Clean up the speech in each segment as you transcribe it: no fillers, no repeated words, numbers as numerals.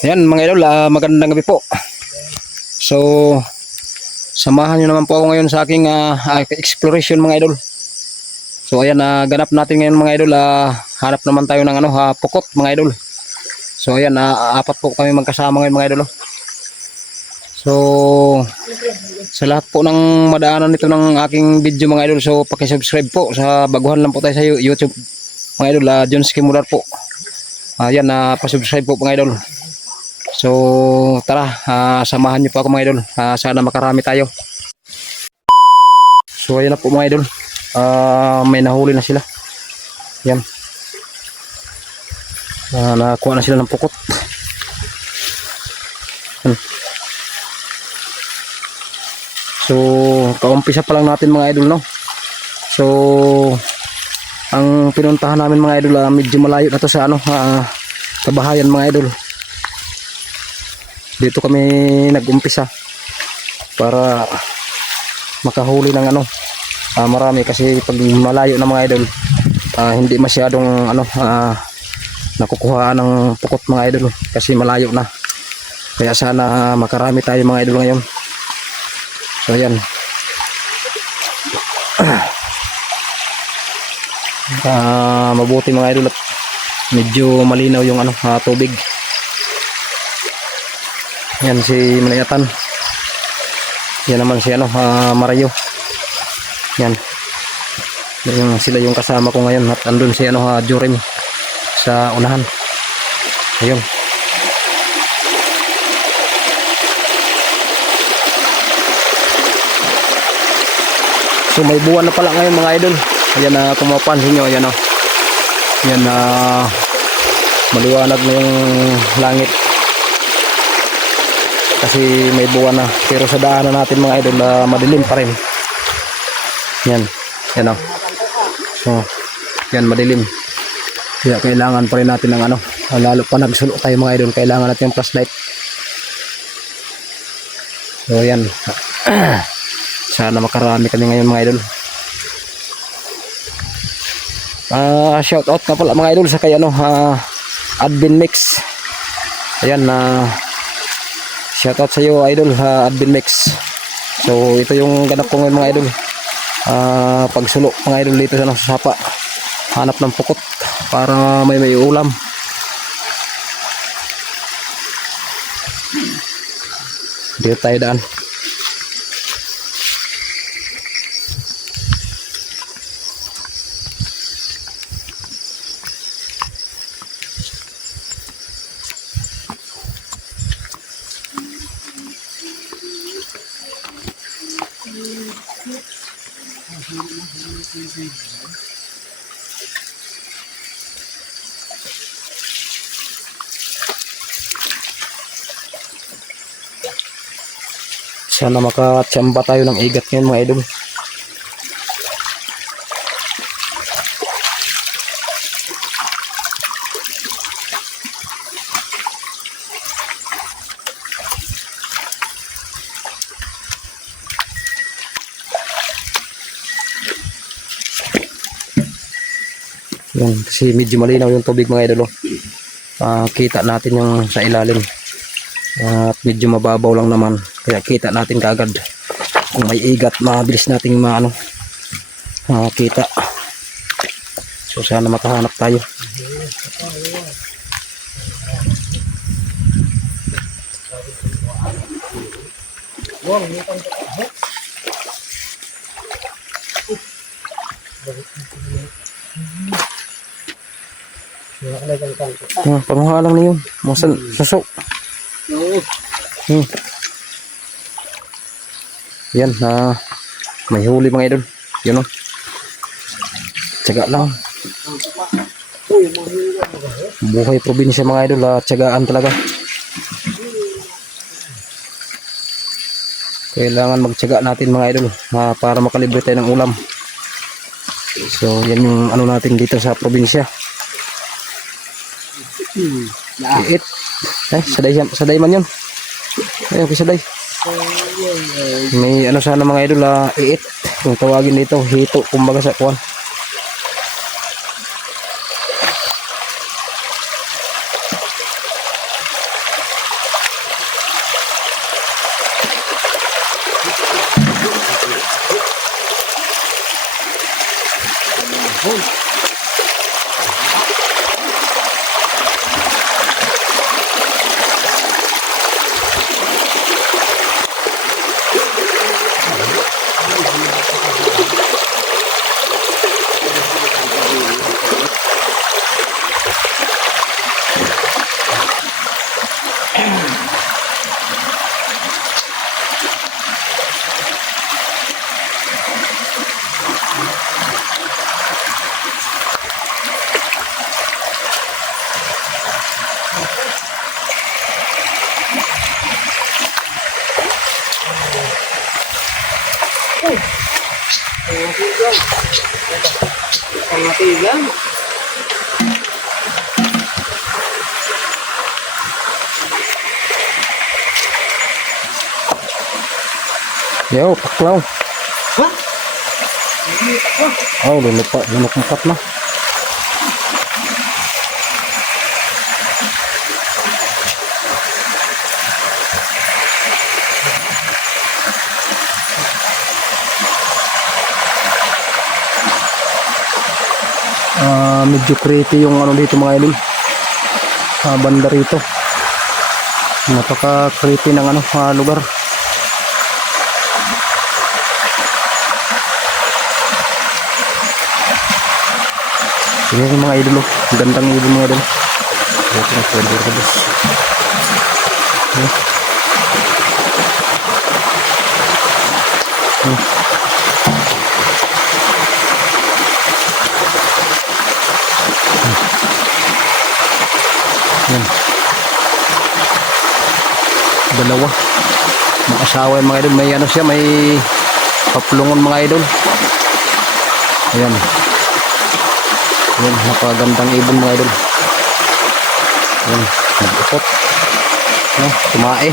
Ayan mga idol, magandang gabi po. So, samahan nyo naman po ako ngayon sa aking exploration mga idol. So ayan, ganap natin ngayon mga idol, hanap naman tayo ng pukot mga idol. So ayan, apat po kami magkasama ngayon mga idol. So, sa lahat po ng madaanan nito ng aking video mga idol, so paki-subscribe po, sa baguhan lang po tayo sa YouTube mga idol, Jonski Mular po. Ayan, pa-subscribe po mga idol. So tara, samahan niyo po ako mga idol, sana makarami tayo. So ayan na po mga idol, may nahuli na sila. Yan, nakakuha na sila ng pukot. So kaumpisa pa lang natin mga idol, no? So ang pinuntahan namin mga idol, medyo malayo na to sa kabahayan mga idol. Dito kami nag-umpisa para makahuli ng marami, kasi pag malayo na mga idol, hindi masyadong nakukuha ng pukot mga idol, kasi malayo na. Kaya sana makarami tayo mga idol ngayon. So ayan, mabuti mga idol at medyo malinaw yung tubig. Yan si Manayatan. Yan naman si Marayo. Yan. Sila yung kasama ko ngayon, at andun si Jorim sa unahan. Ayun. So may buwan na pala ngayon mga idol. Ayan, kung mapansin nyo, ayan Yan, maliwanag na yung langit, kasi may buwan na. Pero sa daanan natin mga idol, madilim pa rin. Yan, yan so yan, madilim. Kaya kailangan pa rin natin ng lalo pa nagsulo tayo mga idol, kailangan natin yung flashlight. So yan, sana makarami kami ngayon mga idol. Shout out na pala mga idol sa kay Advin Mix. Ayan, shout out sa iyo idol, Advin Mix. So ito yung ganap ko ngayon mga idol, pagsulo mga idol dito sa sapa, hanap ng pukot para may ulam. Dito tayo daan. Sana makachamba tayo ng igat ngayon mga idol. Yan, kasi medyo malinaw yung tubig mga idol. Kita natin yung sa ilalim, at medyo mababaw lang naman, kaya kita natin kaagad kung may igat, mabilis nating kita. So sana makahanap tayo. Panguha lang na yun, masan susok. Yan, may huli mga idol. Yun tsaga lang. Buhay probinsya mga idol, tsagaan talaga. Kailangan magtsaga natin mga idol, para makalibre tayo ng ulam. So yan yung natin dito sa probinsya. Iit. Saday man yun. Ayun, saday. May sana mga idol, iit. Kung tawagin dito, hito, kumbaga sa kuwan. Pangatigan. Yo, paklaw. Ha? Oh, lunok na. Medyo creepy yung ano dito mga idol. Banda rito. Napaka creepy ng ano, lugar. Yan yung mga idol, gandang ibon mga idol. Ito na pwede rin boss. Yan. Dalawa. Mag-asawa yung mga idol. May ano siya, may paplungon mga idol. Ayan. Ayan, napagandang ibon mga idol. Ayan, nag-upot. Tumae.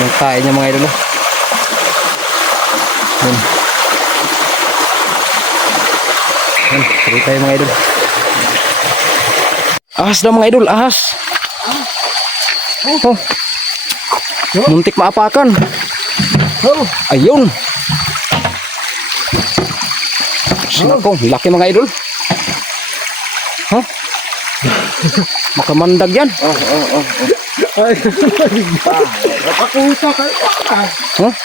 Yung tae niya mga idol. Ayan. Ayan, tuloy tayo mga idol. Ahas daw mga idol, ahas. Oh. Muntik maapakan. Ayun. Sinako, laki mga idol. Makamandag yan. Ay, napakuha ka.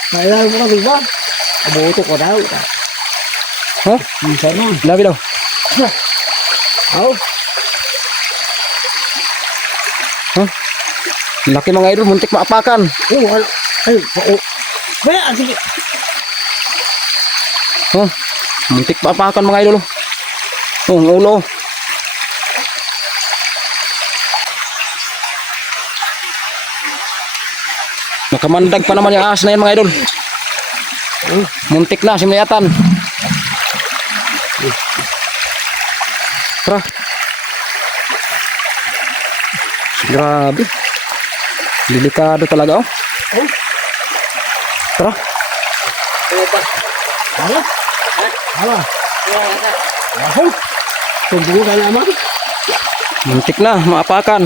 Kaya mo ka diba? Abuto ko daw. Minsan nun. Labi daw. Laki mga idol, muntik maapakan. Kaya, sige. Muntik maapakan mga idol. Ang ulo. Nakamandag pa naman yung ahas na yan mga idol. Muntik na, simlayatan. Tara. Grabe. Delikado talaga oh. Tara. Tunggu ka naman. Muntik na, maapakan.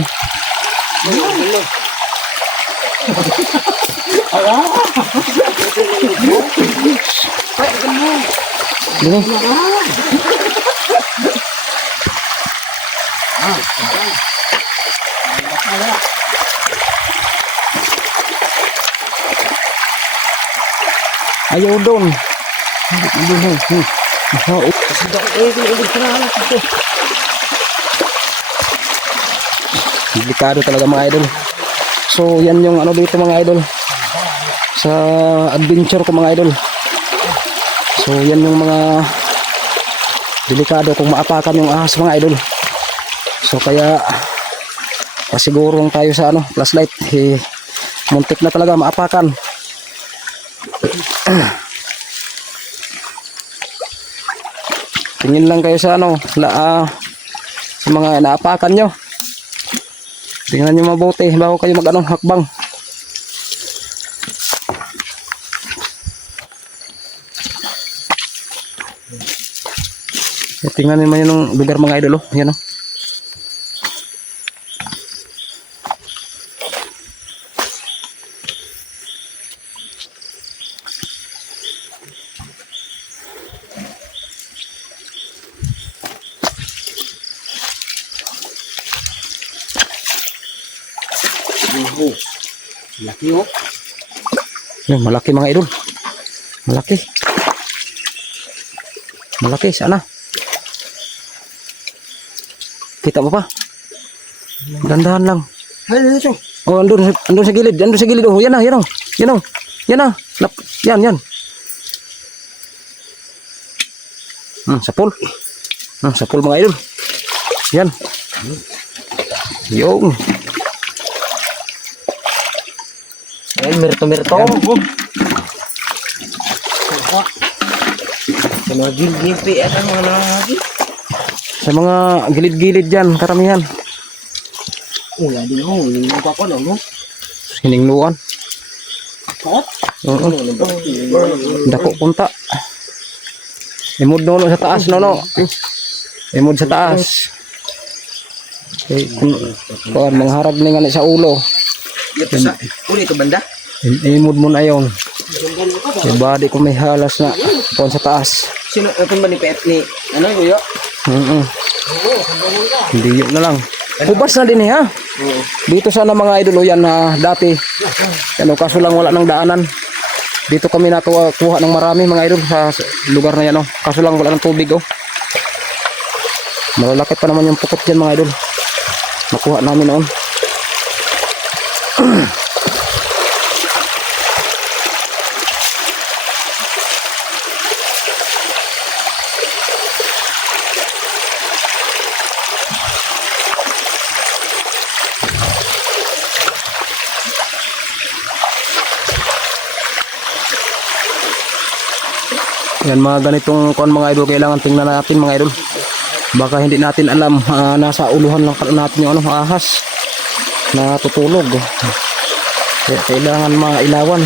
Dini. Ayaw doon. Delikado talaga mga idol. So yan yung ano dito mga idol. Sa adventure ko mga idol. So yan yung mga delikado kung maapakan yung ahas mga idol. So kaya pasigurong tayo sa ano, flashlight. Muntik na talaga maapakan. Tingin lang kayo sa ano, sa mga naapakan nyo. Tingnan nyo mabuti bago kayo mag-anong hakbang. Tingnan nyo naman yung lugar mga idol oh. Yan oh. Laki oh. Yan, malaki mga idol. Malaki. Malaki, sana. Kita mo pa? Dandahan lang. Ano ito? Oh, andun sa gilid. Andun sa gilid. Oh, yan na, yan o. Yan o. Yan na. Yan. Sapul. Sapul mga idol. Yan. Yung. Ay, mirto. Sa mga gilid-gilid at ang mga nangangagi. Sa mga gilid-gilid dyan, karamihan. Wala din ako. Hindi ko pa lang, no? Hiningluan. Bakit? Oo. Dako punta. Imod no sa taas, no. Imod sa taas. Okay, kuan mangharag ni nga sa ulo. Dito sa uli ito banda. Imod mo na yon. Diba di ko may halas na kuan sa taas. Sino ito ba ni Pet ni ano kuya? Hindi yun na lang. Hubas na din ha. Dito sana mga idol yan na dati. Ano kaso lang wala nang daanan. Dito kami nakuha ng marami mga idol sa lugar na yan oh. Kaso lang wala ng tubig oh. Malalaki pa naman yung pukot dyan mga idol. Nakuha namin noon. Yan mga ganitong kon mga idol kailangan tingnan natin mga idol. Baka hindi natin alam nasa uluhan lang natin yung ano ahas na tutulog. Kaya kailangan mailawan.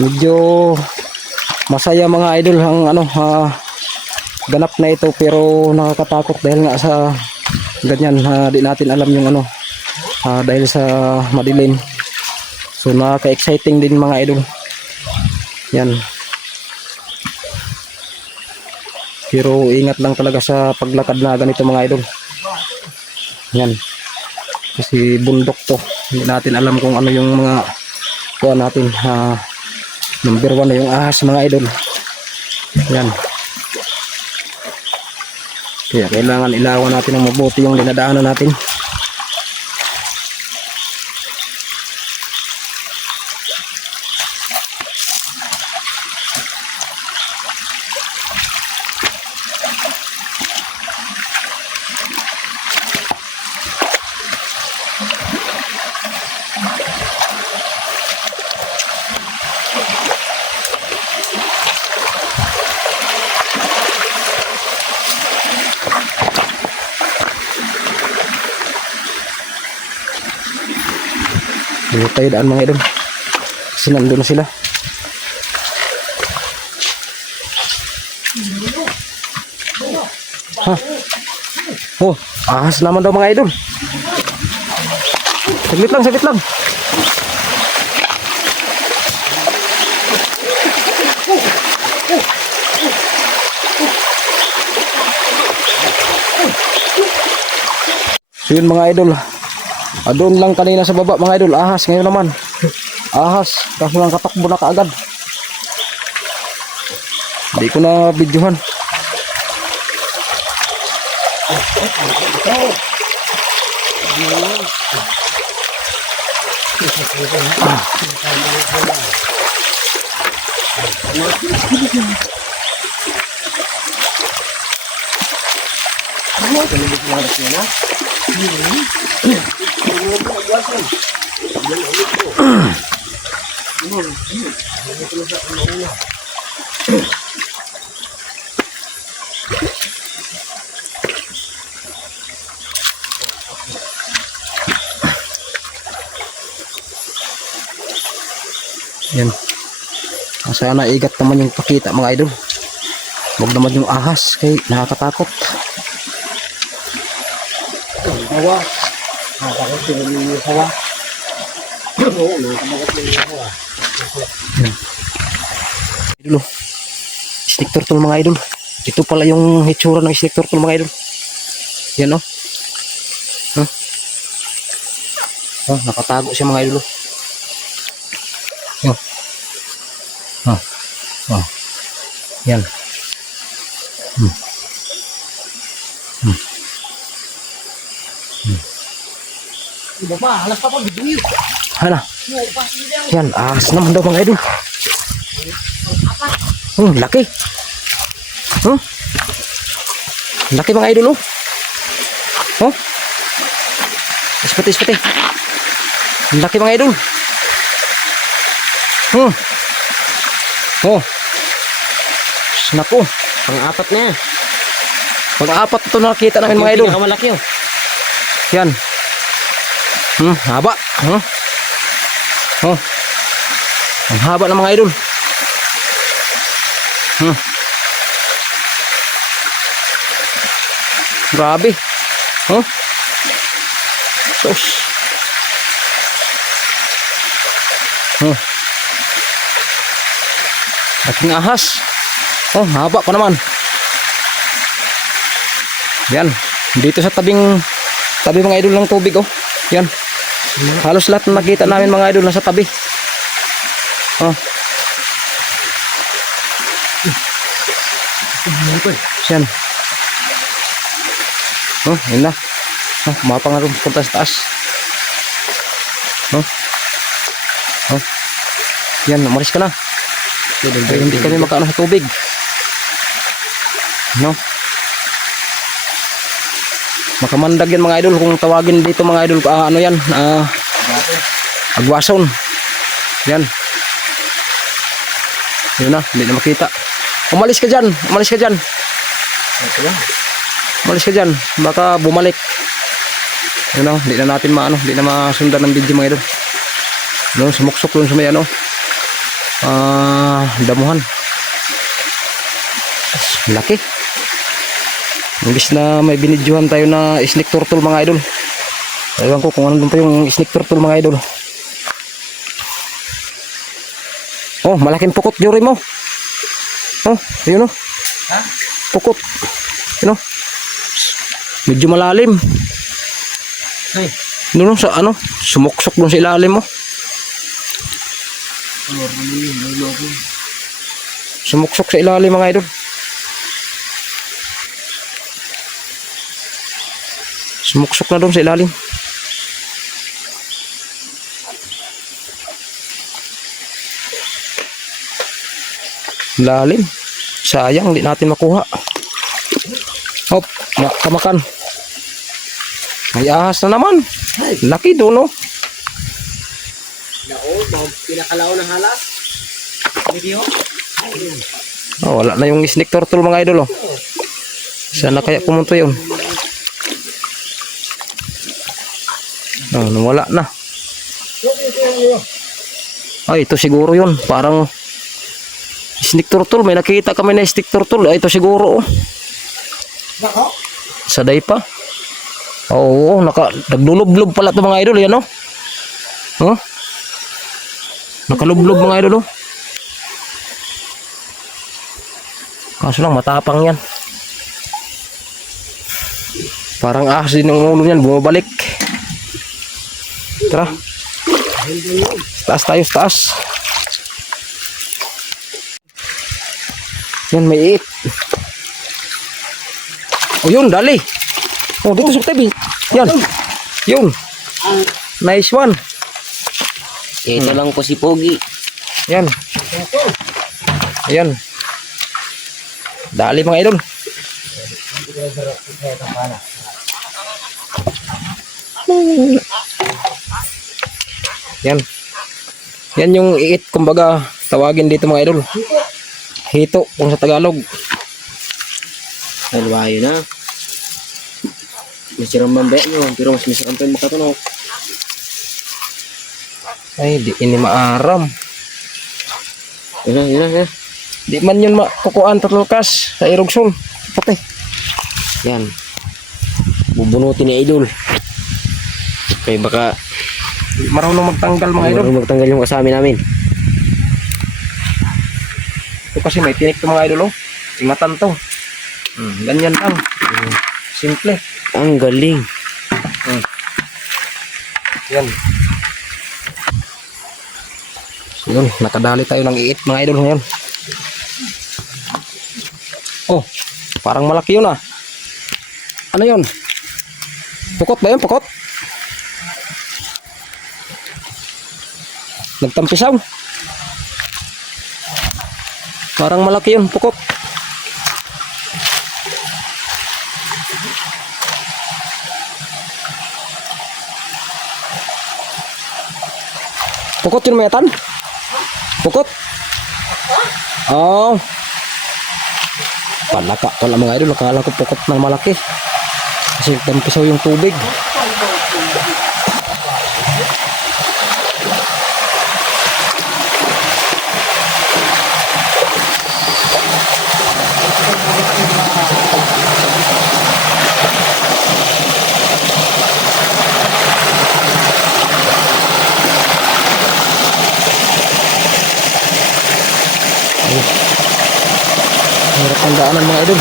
Medyo masaya mga idol ang ano ganap na ito pero nakakatakot dahil nga sa ganyan di natin alam yung ano dahil sa madilim. So nakaka-exciting din mga idol. Yan. Pero ingat lang talaga sa paglakad na ganito mga idol. Yan. Kasi bundok to. Hindi natin alam kung ano yung mga kuha natin. Number 1 na yung ahas mga idol. Yan. Kaya kailangan ilawan natin ng mabuti yung dinadaanan natin. Dito tayo daan mga idol. Kasi nandun na sila. Ha? Oh, ahas naman daw mga idol. Saglit lang, saglit lang. So yun mga idol. Doon lang kanina sa baba mga idol, ahas. Ngayon naman, ahas. Kaso lang katakbo na kaagad. Hindi ko na videohan. Yan. Sana igat naman yung pakita mga idol. Huwag naman yung ahas kay nakakatakot. Hawa. Nakakot yung hawa. Oo, nakakot yung hawa. Idol, snake turtle mga idol. Ito pala yung hitsura ng snake turtle mga idol. Yan o. Nakatago siya mga idol. Yan. Iba pa, halas pa pa video. Hala. Yan, ahas naman daw mga idol. Laki. Laki mga idol oh. Ispati, ispati. Ang laki mga idol. Oh. Naku. Pang-apat na yan. Pang-apat ito nakita namin mga idol. Pinakamalaki oh. Yan. Haba. Oh. Ang haba ng mga idol. Grabe. Sus. Aking ahas. Haba pa naman. Yan. Dito sa tabi mga idol ng tubig oh. Yan. Halos lahat na nakita namin mga idol nasa tabi. Yan. Yun na. Mapa nga rin punta sa taas. Yan, umalis ka na. Ay, hindi kami makaano sa tubig. Makamandag yan mga idol. Kung tawagin dito mga idol, ano yan? Agwason. Yan. Yun na, hindi na makita. Umalis ka dyan. Umalis ka dyan. Umalis ka dyan. Baka bumalik. Yun na, hindi na natin hindi na masundan ng video mga idol. Doon, sumuksok doon sa may damuhan. Laki. Imbis na may binidyohan tayo na snake turtle mga idol. Ewan ko kung ano doon pa yung snake turtle mga idol. Malaking pukot juri mo. Yun pukot. Yun medyo malalim. Doon sa sumuksok doon sa ilalim mo. Sumuksok sa ilalim mga idol. Sumuksok na doon sa ilalim. Lalim. Sayang, hindi natin makuha. Kamakan. May ahas na naman. Laki doon, no? Pinakalaw ng halas. Wala na yung snake turtle mga idol, oh. Sana kaya pumunta yun? Wala na. Ay, ito siguro yun. Parang snake turtle. May nakita kami na snake turtle. Ay, ito siguro, oh. Saday pa. Oo, naglulublob pala ito mga idol. Yan, oh. Nakalublob mga idol, oh. Kaso lang matapang yan. Parang ahas din ang ulo niyan, bumabalik. Tara. Taas tayo, taas. Yan, may iit. Yun, dali. Dito sa tabi. Yan. Yun. Nice one. Ito lang po si Pogi. Yan. Ayan. Dali mga idol. Yan. Yan yung iit, kumbaga tawagin dito mga idol. Hito kung sa Tagalog. Alwayo na. Masirang mambe nyo. Pero mas masirang pa yung makatunok. Ay, di ini maaram. Yun na. Di man yun makukuhaan tatulkas sa irugson. Patay. Yan. Bubunutin ni Idol. Kaya baka Di marunong magtanggal mga idol. marunong magtanggal yung kasama namin. Ito kasi may tinik to mga idol, oh. Ingatan to. Ganyan lang. Simple. Ang galing. Yan. So, yun, nakadali tayo ng iit mga idol ngayon. Parang malaki yun, ah. Ano yun? Pukot ba yun? Pukot? Nagtampisaw. Parang malaki yun, pukot. Pukot yun may atan? Pukot? Oh. Palaka pala mga idol. Akala ko pukot na malaki. Kasi dampisaw yung tubig. Hirap ang daanan mga idol.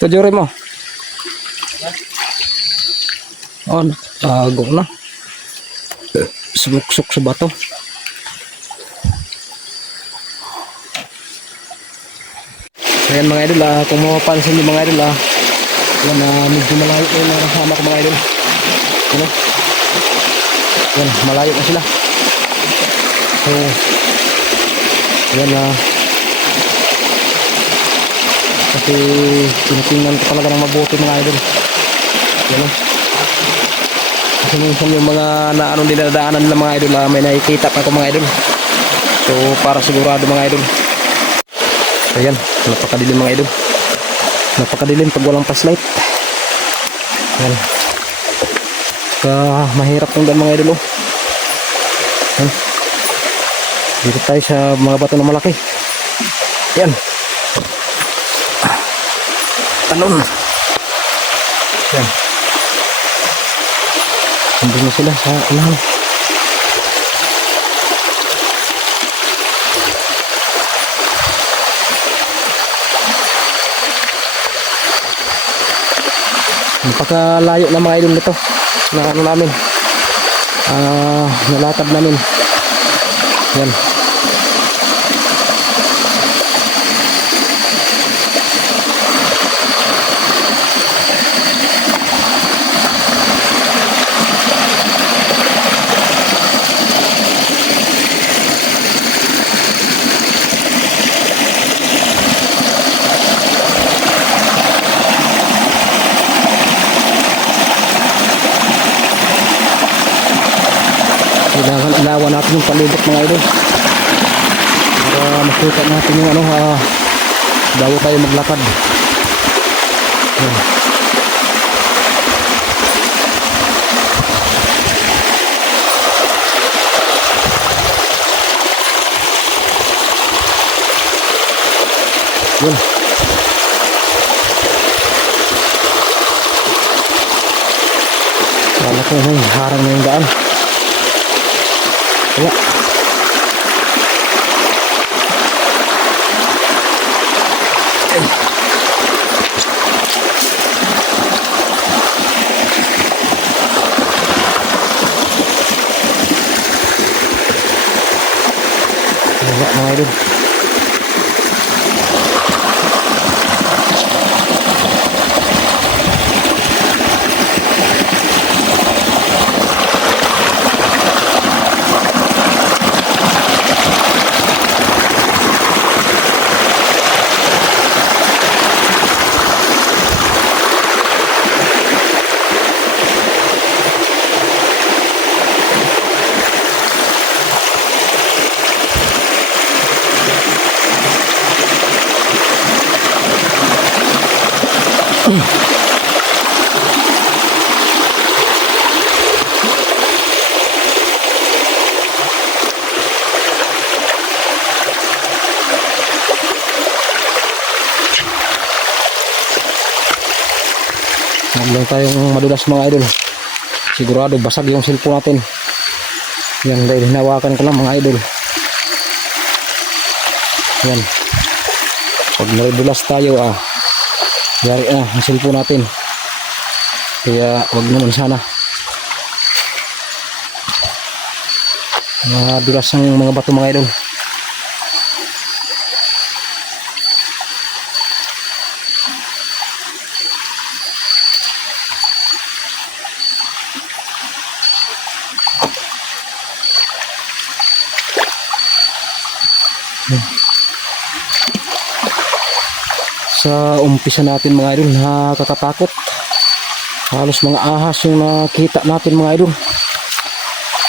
Tujuri mo. Oh, tago na. Sumuksok sa bato. Ayan mga idol, kung mapapansin nyo mga idol, yan, medyo malayo na yung nakasama ko mga idol. Ano? Yan, malayo na sila. So, yan, kasi tinitingnan ko talaga ng mabuti mga idol. Yan, kasi minsan yung mga naano dinadaanan nila mga idol, may nakikita pa ako mga idol. So, para sigurado mga idol. Ayan, napakadilim mga idol. Napakadilim pag walang flashlight. Ayan. Mahirap yung daan mga idol. Ayan. Dito tayo sa mga bato na malaki. Ayan. Talon. Ayan. Nandun na sila sa unahan. Napakalayo na mga idol nito na ano namin, nalakad namin. Yan. Kailangan ilawan natin yung palibot mga idol para makita natin yung ano, bago tayo maglakad. Yan. Yan. Kala ko yun, harang na yung daan. Wala. Wala mga idol. Huwag lang tayong madulas mga idol. Sigurado basag yung cellphone natin. Yan dahil hinawakan ko lang mga idol. Yan. Pag naridulas tayo, yari na ang cellphone natin. Kaya wag naman sana. Dulas ang mga bato mga idol. Sa umpisa natin mga idol, nakakatakot. Halos mga ahas yung nakita natin mga idol.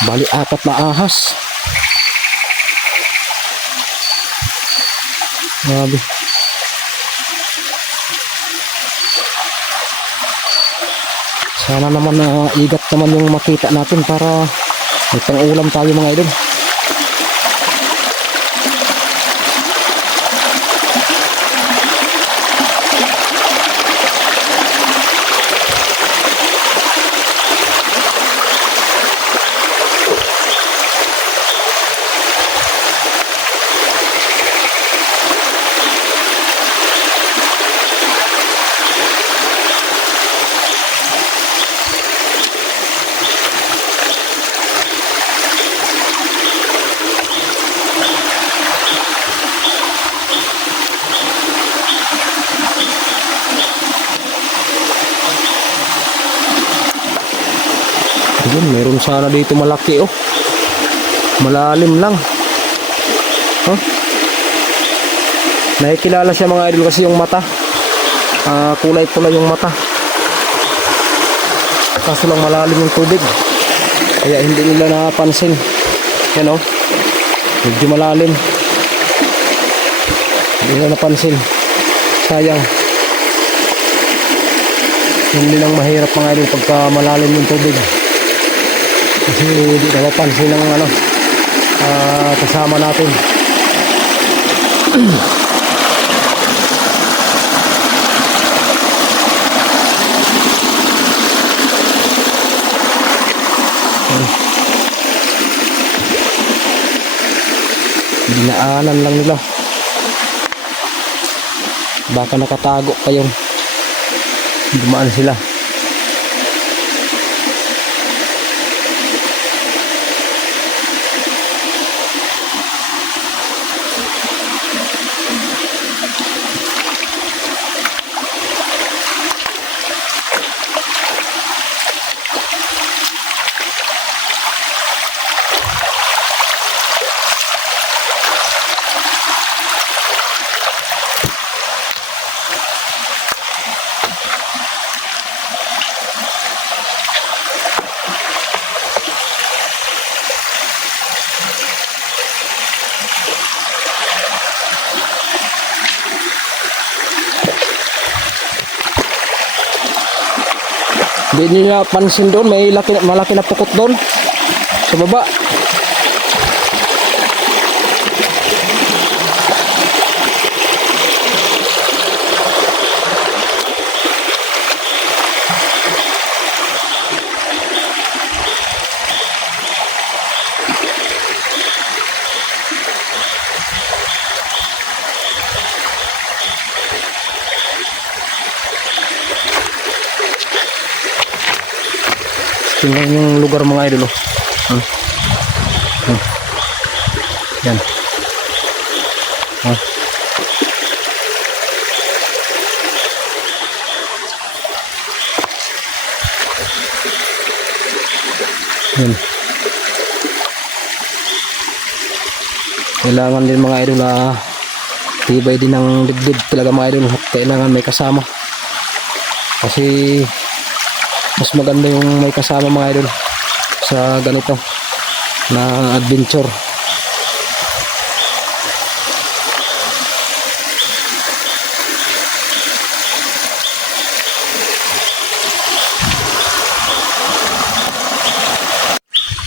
Bali 4 na ahas. Grabe. Sana naman igat naman yung makita natin para may pang-ulam tayo mga idol. Ayun, meron sana dito malaki oh. Malalim lang. Huh? Nakikilala siya mga idol kasi yung mata. Kulay-kulay yung mata. Kaso lang malalim yung tubig. Kaya hindi nila napansin. Yan oh. Medyo malalim. Hindi nila napansin. Sayang. Hindi lang mahirap mga idol pagka malalim yung tubig. Kasi hindi na mapansin ng kasama natin. Dinaanan lang nila. Baka nakatago pa yung dumaan sila. Hindi nila pansin doon, may malaki na pukot doon sa baba. Tingnan yung lugar mga idol. Yan. Yan. Kailangan din mga idol tibay din ng dibdib talaga mga idol. Kailangan may kasama. Kasi mas maganda yung may kasama mga idol sa ganito na adventure.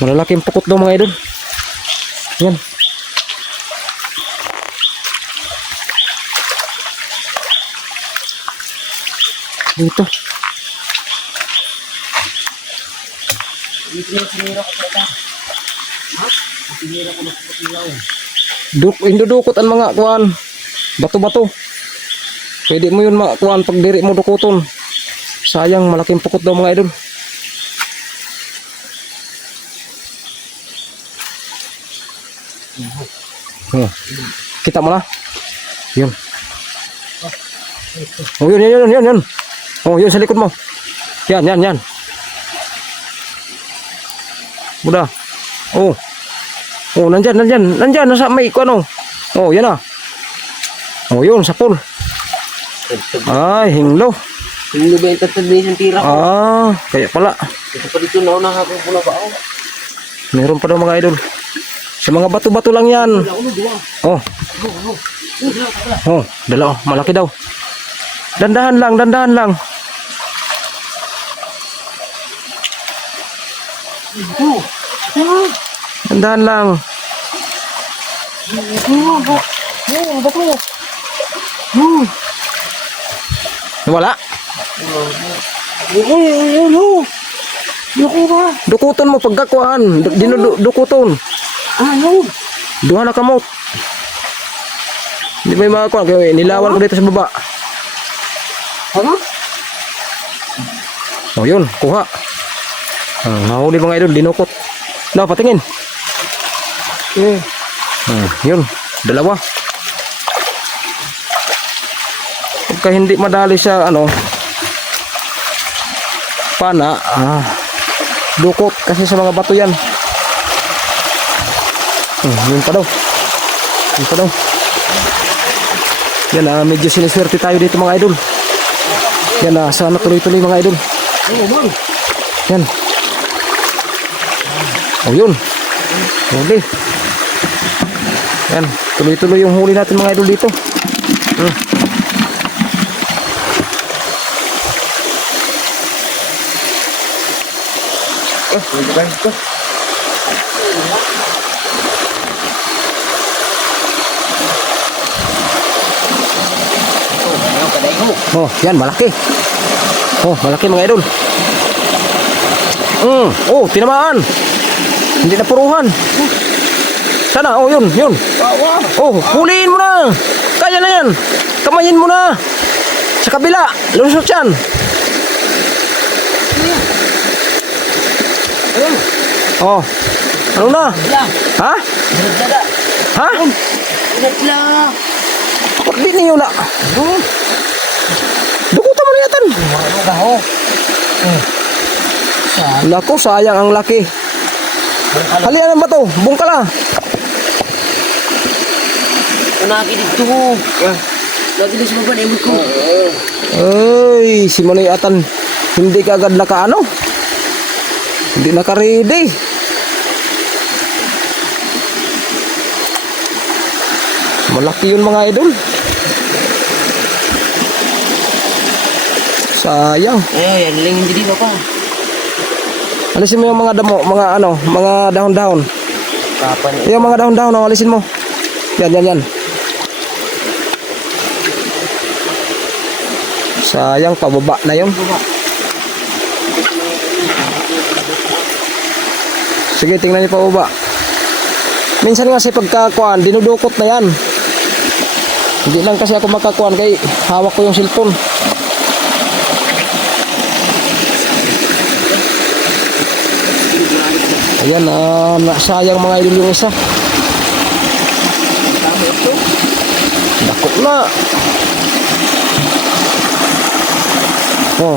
Malalaking pukot daw mga idol. Yan. Dito. Sinira ko sa ita. Ha? Sinira ko na sa patilaw. Indudukot ang mga kuan, bato-bato. Pwede mo yun kuan pag diri mo dukuton. Sayang, malaking pukot daw mga idol. Kita mo na. Yun. Oh, yun. Oh, yun sa likod mo. Yan. Buda. Oh. Oh, nandyan. Nasa may ano. Oh, yan ah. Oh, yun, sa pool. Ay, hinglo. Hindi ba yung tatadin yung tira ko? Ah, kaya pala. Ito pa dito na hapon po na ba ako? Meron pa daw mga idol. Sa mga bato-bato lang yan. Oh. Oh, dalawa. Malaki daw. Dandahan lang. Dandahan lang. Wala. Dukuton mo pagkakuan. Dukuton. Duha na kamot. Hindi may mga kuan. Kaya nilawan ko dito sa baba. Ano? Oh, yun. Kuha. Nahuli mga idol. Dinukot. No, patingin. Yun. Dalawa. Pagka hindi madali siya, pana, dukot. Kasi sa mga bato yan. Yun pa daw. Yan, medyo siniswerte tayo dito mga idol. Yan, sana tuloy-tuloy mga idol. Yan. Oh, yun. Huli. Yan, tuloy-tuloy yung huli natin mga idol dito. Oh, yan, malaki. Oh, malaki mga idol. Oh, tinamaan. Hindi na puruhan. Sana, oh, yun. Oh, huliin mo na. Kaya na yan. Kamayin mo na. Sa kabila, lusot yan. Oh, ano na? Ha? Ha? Di ninyo na. Dukutan mo na yatan. Naku, sayang ang laki. Halian ba to? Bungkala. Lagi dito. Lagi dito sa baba na imod ko. Ay, si Manoy Atan. Hindi ka agad naka Hindi naka-ready. Malaki yun mga idol. Sayang. Yan lang hindi dito pa. Alisin mo yung mga damo, mga dahon-dahon. Kapan Yung mga dahon-dahon, alisin mo. Yan. Sayang, pababa na yun. Sige, tingnan niyo pababa. Minsan kasi pagkakuan, dinudukot na yan. Hindi lang kasi ako makakuan kay hawak ko yung cellphone. Ayan, sayang mga idol yung isa. Dako na. Oh.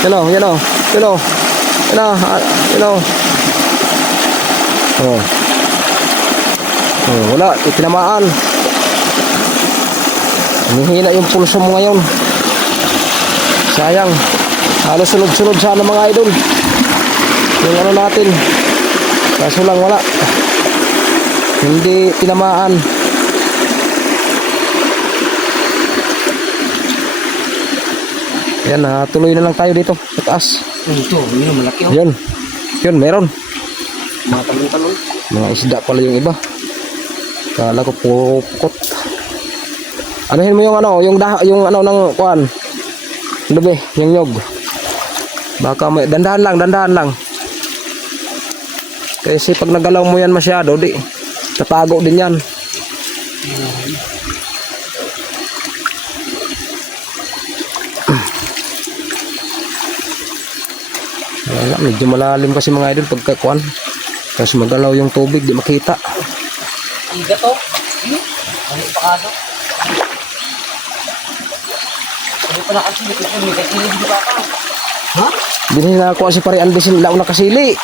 Yan o. Oh. Oh, wala, itinamaan. Hinihina yung pulso mo ngayon. Sayang. Halos sunod-sunod sana mga idol. Yung natin. Kaso lang wala. Hindi tinamaan. Yan, tuloy na lang tayo dito sa taas. Ito, yun malaki oh. Yun, meron. Mga talon-talon. Mga isda pala yung iba. Kala ko pukot. Anuhin mo yung ng kuan. Lubi, yung nyog. Baka may dandahan lang. Kasi pag nagalaw mo yan masyado, Tatago din yan. Wala, medyo malalim kasi mga idol pagkakuan. Tapos magalaw yung tubig, di makita. Iga to. Ano pa kaso? Ano pa nakasili ko may kakilig di pa ka. Ha? Binhin na ako si pare Andesin lao na kasili.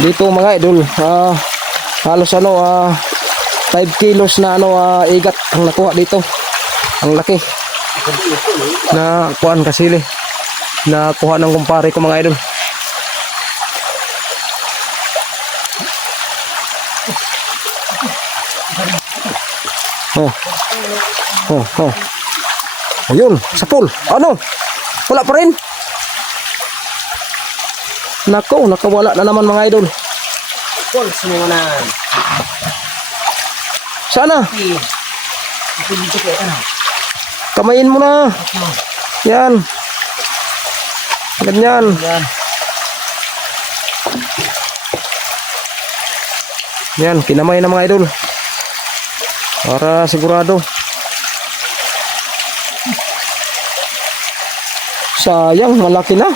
Dito mga idol, halos 5 kilos na igat ang nakuha dito. Ang laki. Na kuan kasili. Nakuha ng kumpare ko mga idol. Oh. Oh, oh. Ayun, sa pool. Ano? Wala pa rin. Nako, nakawala na naman mga idol. Calls mo na. Sana, Ito dito ko ano. kamayin mo na. Yan. Ganyan. Yan. Yan, kinamay na mga idol. Para sigurado. Sayang, malaki na.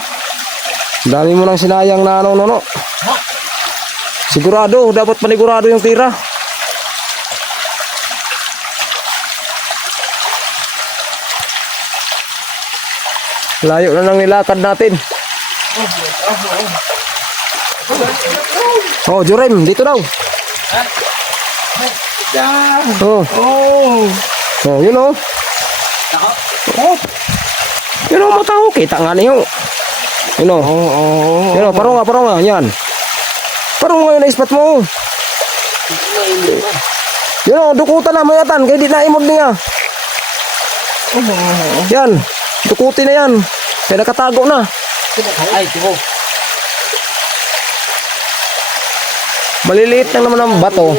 Dami mo nang sinayang na ano. Sigurado, dapat panigurado yung tira. Layo na lang nilakad natin. Oh, Jurem, dito daw. Oh, Oh. oh, yun oh. Oh. Yun oh, mata oh. Kita nga niyo. Yun oh. Oh. Yun oh, parang nga. Yan. Parang nga yun na ispat mo. Yun oh, dukutan na mayatan. Kaya di na imod niya. Yan. Dukutin na yan. Kaya nakatago na. Ay, tibo. Maliliit lang naman ang bato.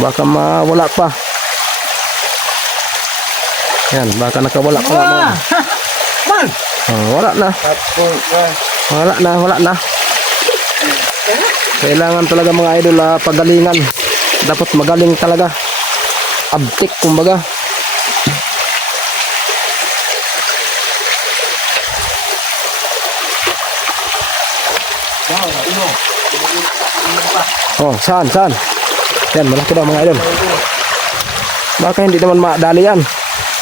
Baka mawala pa. Yan, baka nakawala pa nga. Man. Wala na. Wala na. Kailangan talaga mga idol pagalingan. Dapat magaling talaga. Abtik kumbaga. Oh, saan? Yan, malaki daw mga idol. Baka hindi naman madali yan.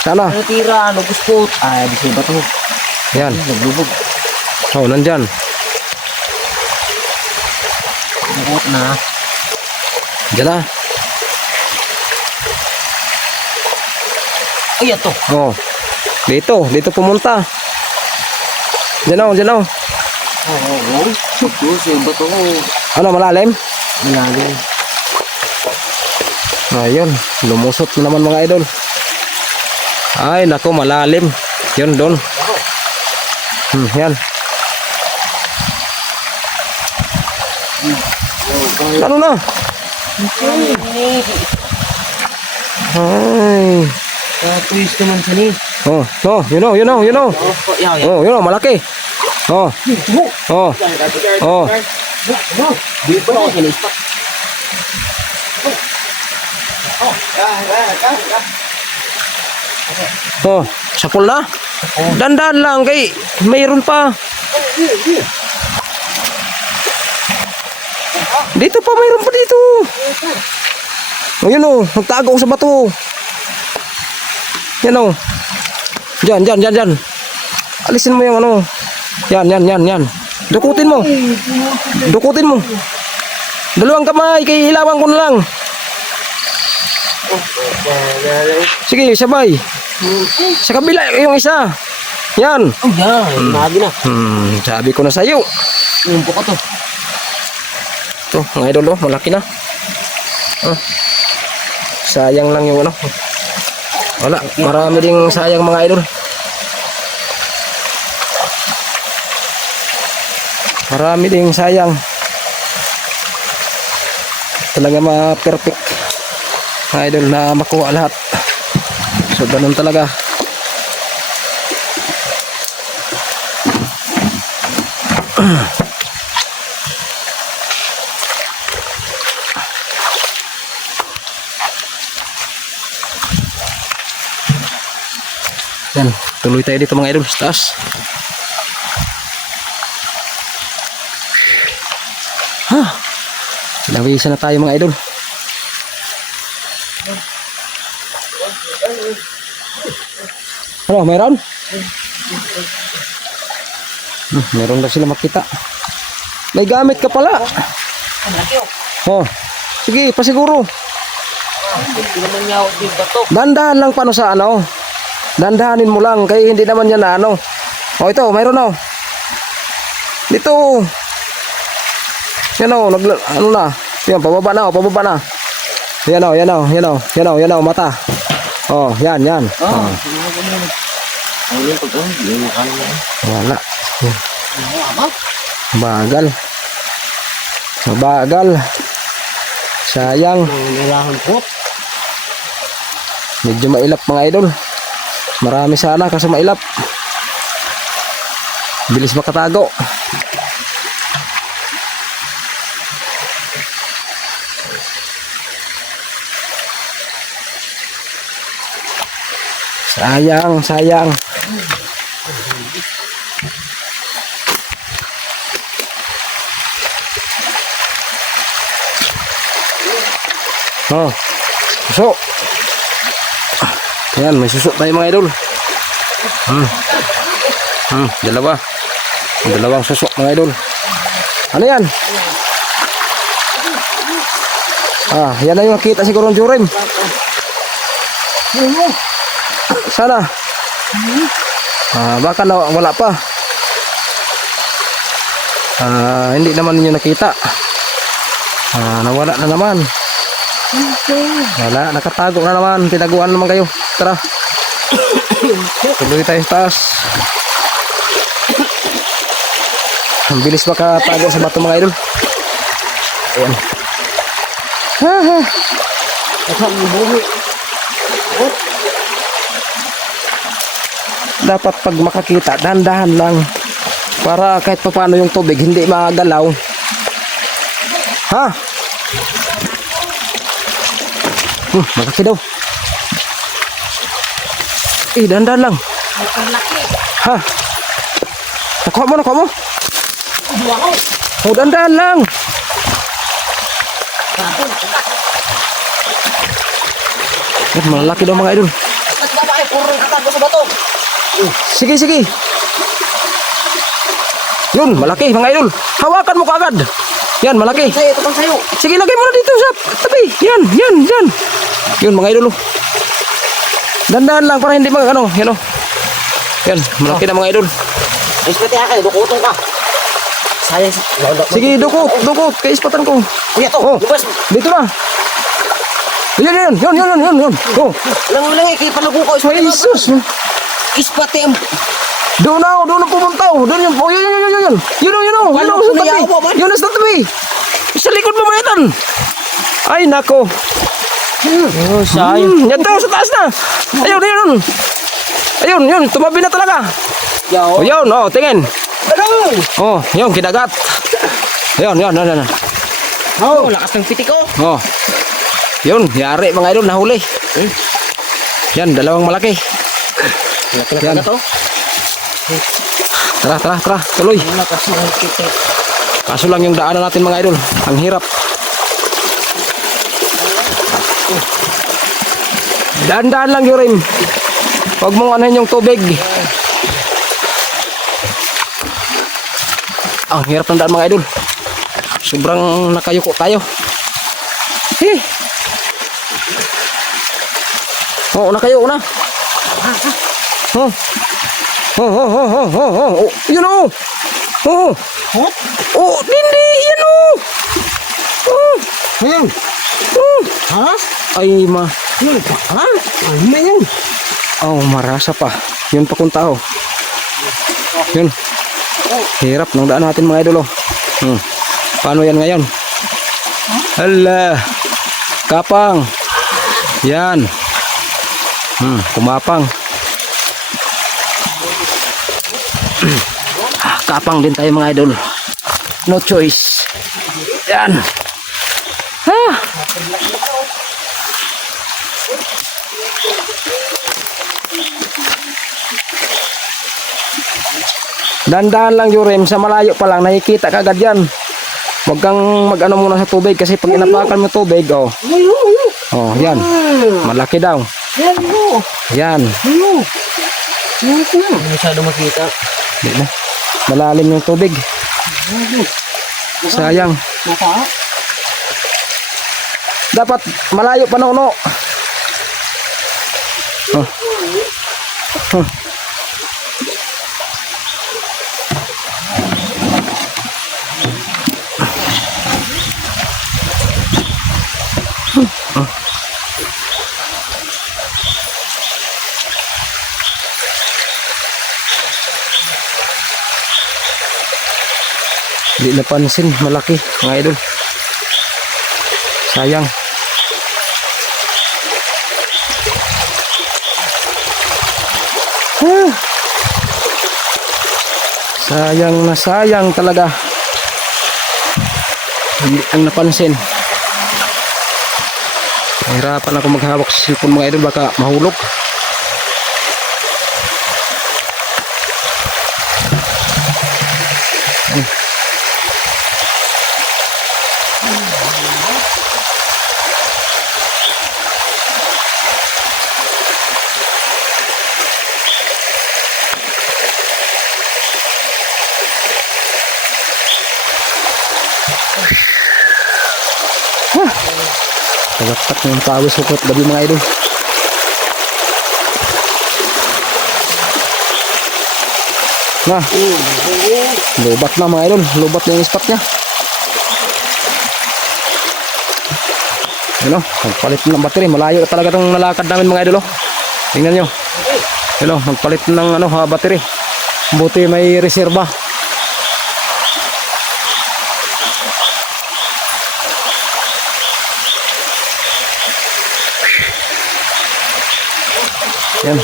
Sana. Ano tira, ano gusto? Ay, di ba to? Yan. Naglubog. Oh, nandyan. Nakot na. Diyan na. Ay, ito. Oh. Dito pumunta. Diyan na. Oo. Gusto, ba to? Ano, malalim? Malalim. Ayun, lumusot na naman mga idol. Ay, nako, malalim. Yun, doon. Yan. Ano na? Ay. Twist naman siya ni. Oh, you know. Oh, yun, malaki. Oh. Di ba ako sinispak? Oh, sapul na. Dandan lang kay mayroon pa. Dito pa, mayroon pa dito. Oh, yun oh, nagtago sa bato. Yan oh. Diyan. Alisin mo yung ano. Yan. Dukutin mo. Dalawang kamay, kay hilawan ko na lang. Sige, sabay. Sa kabila yung isa. Yan. Oh, yan. Lagi na. Sabi ko na sa'yo. Umpo ko to. Ito, mga idol, malaki na. Sayang lang yung ano. Wala, marami ding sayang mga idol. Marami ding sayang. Talaga ma-perfect mga idol na makuha lahat. So, ganun talaga. Yan, tuloy tayo dito mga idol sa taas. Ha, nawisan na tayo mga idol. Ano, mayroon? Meron daw sila makita. May gamit ka pala. Oh, sige, pasiguro. Hindi naman niya ako yung bato. Dandahan lang paano sa ano. Dandahanin mo lang, kaya hindi naman yan na ano. Oh, ito, mayroon na. Dito. Yan o, ano na. Yan, pababa na, pababa na. Yan o, yan o, yan o, yan o, yan o, mata. Oh, yan, yan. Oh. Ayun, pag yun yung kanya. Wala. Bagal. Bagal. Sayang. Nangyayahan po. Medyo mailap mga idol. Marami sana kaso mailap. Bilis makatago. Sayang, sayang. Oh, suso. Yan, may suso tayo mga idol. Dalawa. Dalawang suso mga idol. Ano yan? Ah, yan na yung nakita siguro ng Jurem. Sana. Ah, baka na wala pa. Ah, hindi naman ninyo nakita. Ah, nawala na naman. Wala, nakatago na naman. Tinaguan naman kayo. Tara. Tuloy tayo sa taas. Ang bilis makatago sa bato mga idol. Ayan. Ha ha. Dapat pag makakita, dahan-dahan lang. Para kahit pa paano yung tubig hindi magalaw. Ha? Malaki daw. Dahan-dahan lang. Ha? Nakuha mo, nakuha mo? Oh, dahan-dahan lang. Malaki daw mga idol. Sige, sige. Yun, malaki mga idol. Hawakan mo kaagad. Yan, malaki. Sige, lagay mo na dito sa tabi. Yan, yan, yan. Yun mga idol. Dandan lang para hindi mga ano. Yan o. Yan, malaki na mga idol. Ispati ka, dukutong ka. Sayang. Sige, dukot, dukot. Kaispatan ko. Kuya to, Oh, lupas. dito na. Yan, yan, yan, yan, yan, yan, yan. Oh, Lang ikipalago ko. may isus. Ispati. Doon na pumunta. Doon yung, oh, yun, yun, yun, yun. Yun, yun, yun, yun, sa tabi. Yun, sa tabi. Sa likod mo mga itan. Ay, nako. Oh, sayang. Yan to, sa taas na. Ayun, ayun. Ayun, yun, tumabi na talaga. Oh, yun, oh, tingin. Oh, yun, kinagat. Ayun, yun, yun, yun. Oh, lakas ng pitik ko. Oh. Yun, yari mga idol, nahuli. Yan, dalawang malaki. Yan. To. Tara, tara, tara, tuloy. Lakas ng pitik. Kaso lang yung daanan natin mga idol, ang hirap. Daan-daan lang Yurim. Huwag mong anahin yung tubig. Ang hirap ng daan mga idol. Sobrang nakayuko tayo. Oh, nakayuko na. Oh. Oh. Yun oh. Oh. Oh, hindi yan oh. Oh. Oh. Ha? Ay ma. Ha? Ano na yun? Oh, marasa pa. Yun pa kung tao. Yun. Hirap ng daan natin mga idol oh. Paano yan ngayon? Hala. Kapang. Yan. Kumapang. Magkapang din tayo mga idol. No choice. Yan. Ha? Dandahan lang Jurem, sa malayo pa lang nakikita ka agad yan. Huwag kang mag-ano muna sa tubig kasi pag inapakan mo tubig, oh. Oh, yan. Malaki daw. Yan. Hindi masyado makita. Di na. Malalim yung tubig. Sayang. Dapat malayo pa na uno. Oh. Oh. Hindi napansin, malaki mga idol. Sayang. Sayang na sayang talaga. Hindi ang napansin. Nahirapan ako maghawak sa cellphone mga idol, baka mahulog. Tagaktak ng pawis hukot gabi mga idol. Nah, lubat na mga idol, lubat na yung spot niya. Ano, magpalit ng battery, malayo talaga itong nalakad namin mga idol. Oh. Tingnan nyo. Ano, magpalit ng ano, battery. Buti may reserba. Yan.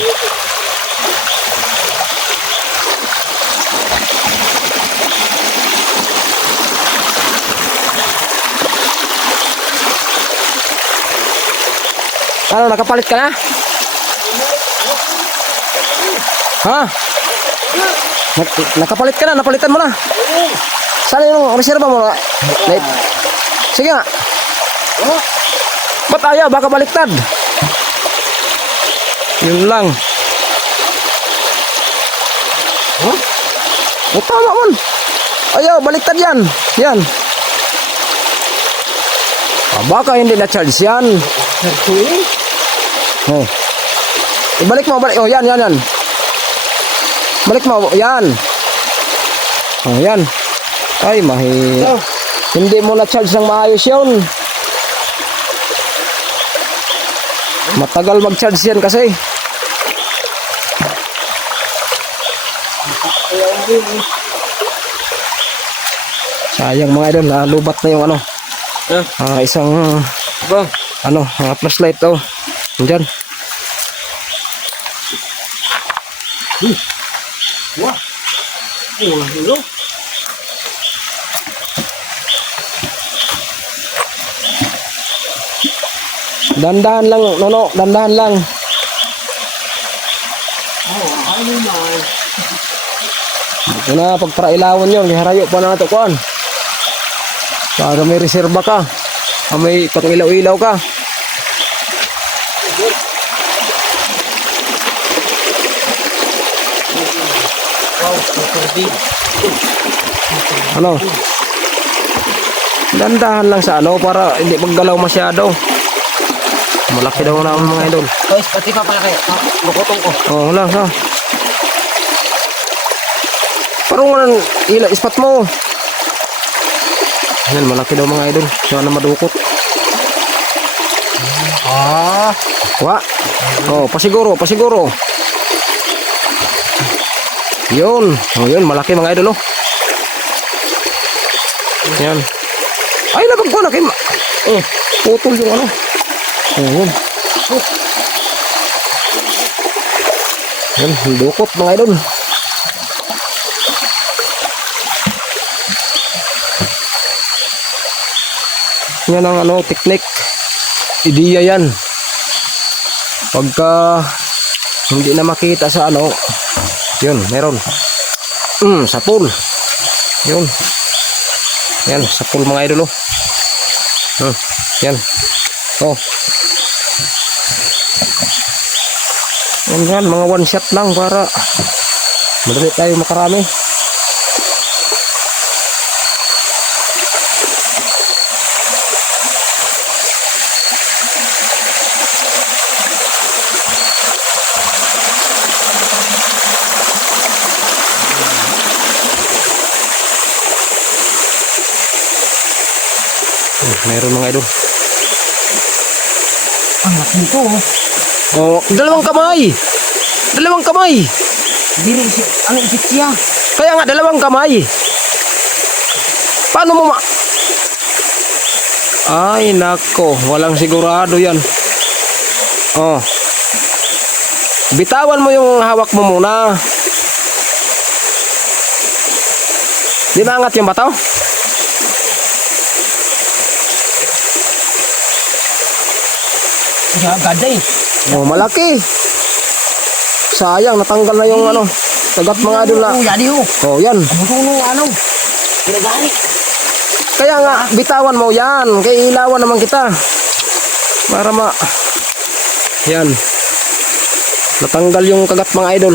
Ano, nakapalit ka na? Ha? Nakapalit ka na, napalitan mo na. Saan yung reserva mo? Sige nga. Ba't ayaw? Baka baliktad. Yun lang. Huh? O tama man. Ayaw, baliktad yan. Yan. Baka hindi na-charge yan. Oh. Ibalik mo, balik. Oh, yan. Balik mo, yan. Oh, yan. Ay, hindi mo na-charge ng maayos yun. Matagal mag-charge yan kasi. Sayang mga idol, lubat na yung ano. Isang flashlight daw. Diyan. Wah. Dandahan lang, Nono, dandahan lang. Ito na, pagparailawan yun, harayo pa na ito, kuhan. Para may reserba ka, may pang-ilaw-ilaw ka. Ano? Dandahan lang sa ano, para hindi maggalaw masyado. Malaki daw naman mga idol. Guys, pati pa pala kayo. Lukotong ko. Oh, wala ha. Parang walang ispat mo. Ayan, malaki daw mga idol. Sana madukot. Wa. Oh, pasiguro. Yun. Oh, yun, malaki mga idol, oh. Ayan. Ay, nabagpo na kayo. Putol yung ano. Ayan. Yan, dukot mga idol. Yan ang ano, technique. Ideya yan. Pagka hindi na makita sa ano, yun, meron. Sapul. Yun. Yan, sapul mga idol, oh. Yan. Oh. Yan, mga one shot lang para madali tayo makarami. Meron mga idol. Ang laki nito. Oh, dalawang kamay. Dalawang kamay. Dili ano isip siya. Kaya nga dalawang kamay. Paano mo Ay nako, walang sigurado yan. Oh. Bitawan mo yung hawak mo muna. Di ba angat yung bato? Ganda eh. Oh, malaki. Sayang, natanggal na yung ano, tagat mga idol na. Yan yun. Oh, yan. Abutong ano. Pinagani. Kaya nga, bitawan mo yan. Kaya ilawan naman kita. Para yan. Natanggal yung kagat mga idol.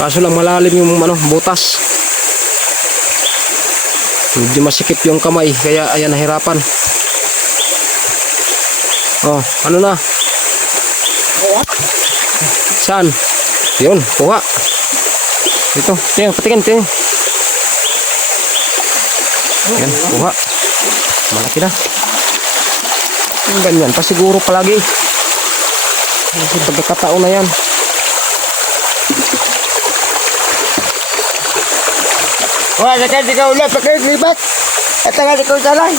Kaso lang malalim yung ano, butas. Medyo masikip yung kamay. Kaya ayan, nahirapan. Oh, ano na? Saan? Yun, kuha. Ito, yan, patikin, tingin. Yan, kuha. Malaki na. Yung ganyan, pasiguro palagi. Kasi pagkakataon na yan. Wah, nakan ikaw ulit. Pagkakalibat. At nga ikaw salay.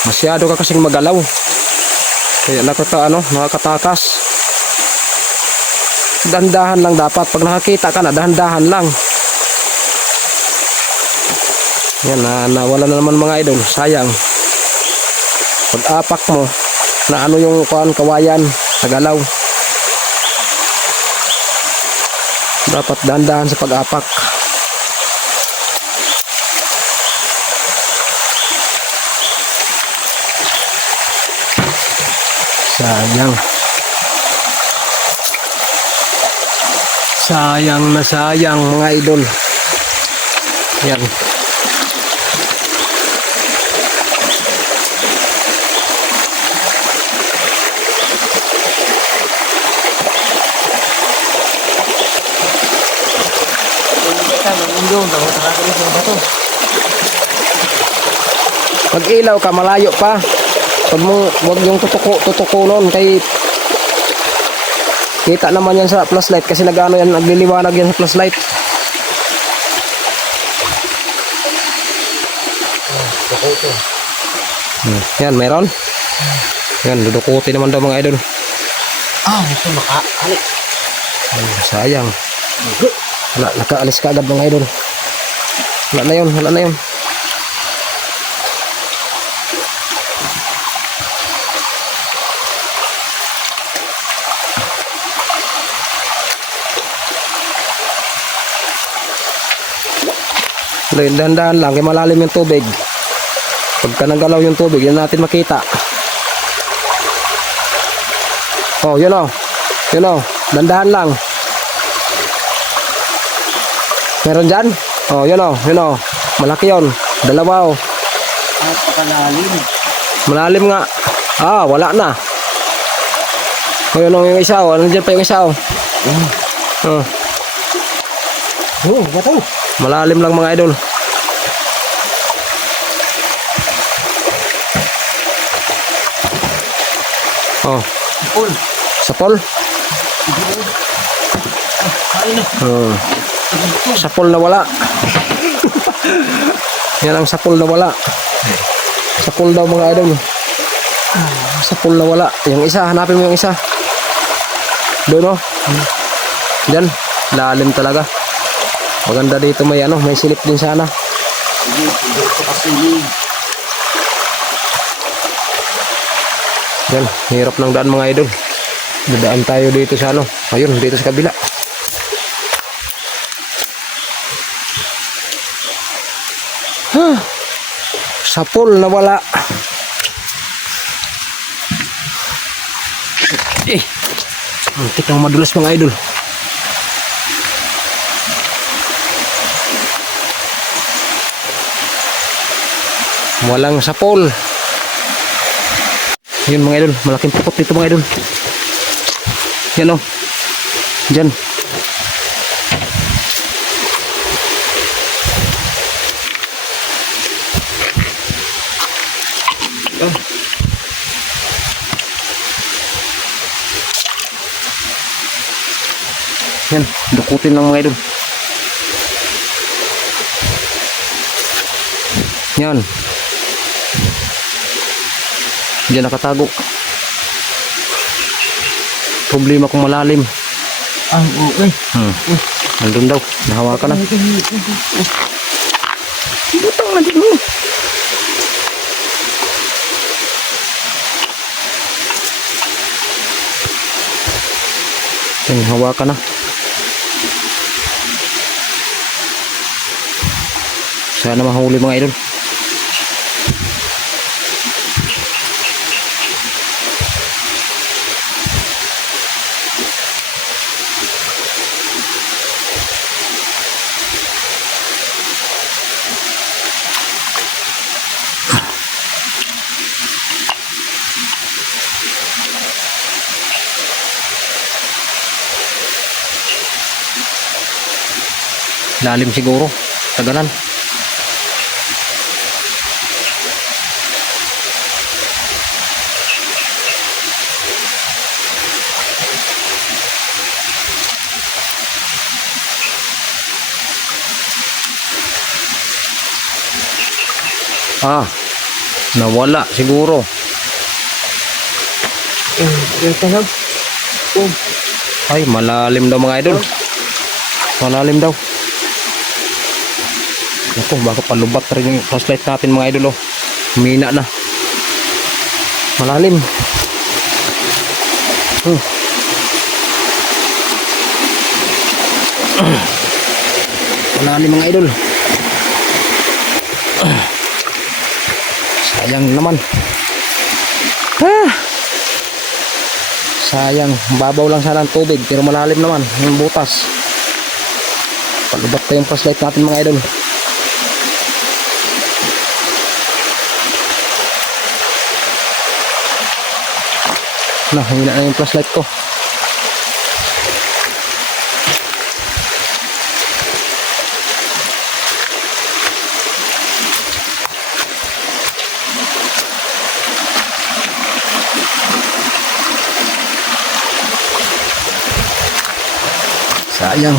Masyado ka kasing magalaw. Kaya nakakatakas. Dahan-dahan lang dapat. Pag nakakita ka na, dahan-dahan lang. Yan, nawala na naman mga idol. Sayang. Pag apak mo, na ano yung kawayan, nagalaw. Dapat dahan-dahan sa pag-apak. Sayang. Sayang na sayang mga idol. Yan. Pag ilaw ka, malayo pa. Wag yung tutuko nun kay kita naman yan sa flashlight kasi nagano yan, nagliliwanag yan sa flashlight. Yan, meron. Yan, dudukutin naman daw mga idol. Ito makaalit. Sayang. Wala, nakaalis ka agad mga idol. Wala na yun, wala na yun. Dahan-dahan lang, kaya malalim yung tubig. Pagka nagalaw yung tubig, yan natin makita. Oh, yun o. Yun o, dahan-dahan lang. Meron dyan? Oh, yun o, yun o. Malaki yun. Dalawa o. Napakalalim. Malalim nga. Wala na. Oh, yun o, yung isa o. Nandiyan pa yung isa o. Bato. Malalim lang mga idol. Oh. Sapol. Sapol? Sapol na wala. Yan ang sapol na wala. Sapol daw mga idol. Sapol na wala. Yung isa, hanapin mo yung isa. Doon o. Diyan. Lalim talaga. Maganda dito may ano, may silip din sana. Hindi, hindi ito kasilig. Yan, hirap ng daan mga idol. Dadaan tayo dito sa ano. Ayun, dito sa kabila. Sa pool na wala. Antik ng madulas mga idol. Walang sapol. Yun mga idol, malaking pukot dito mga idol. Yan o. Diyan. Yan, dukutin lang mga idol. Yan. Diyan nakatago. Problema kung malalim. Ah, okay. Nandun daw. Nahawakan na. Butang na din mo. Yan, hawakan na. Sana mahuli mga idol. Lalim siguro. Tagalan. Nawala siguro. Yung tanong. Ay, malalim daw mga idol. Malalim daw. Ako, baka palubat rin yung flashlight natin mga idol. Humina na. Malalim. Malalim mga idol. Sayang naman. Sayang, babaw lang sana ang tubig pero malalim naman yung butas. Palubat pa yung flashlight natin mga idol. Hina na yung flashlight ko. Sayang.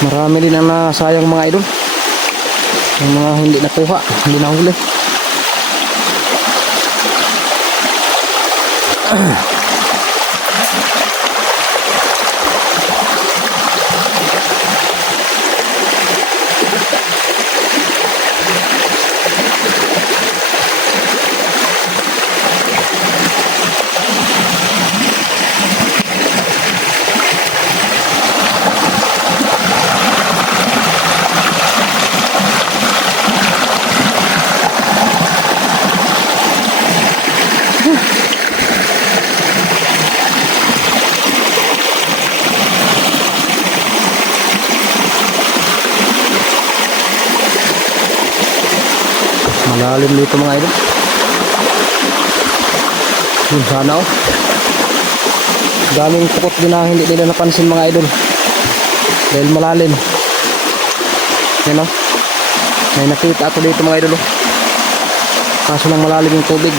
Marami din ang nasayang mga idol. Yung mga hindi nakuha, hindi nahuli. Malalim dito mga idol. Yun sana oh. Daming pukot din na hindi nila napansin mga idol. Dahil malalim. Yan o. May nakita ako dito mga idol. Kaso lang malalim yung tubig.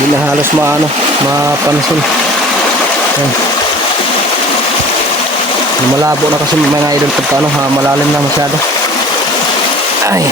Hindi na halos mapansin. Yan. Malabo na kasi mga idol pagka malalim na masyado. Ay.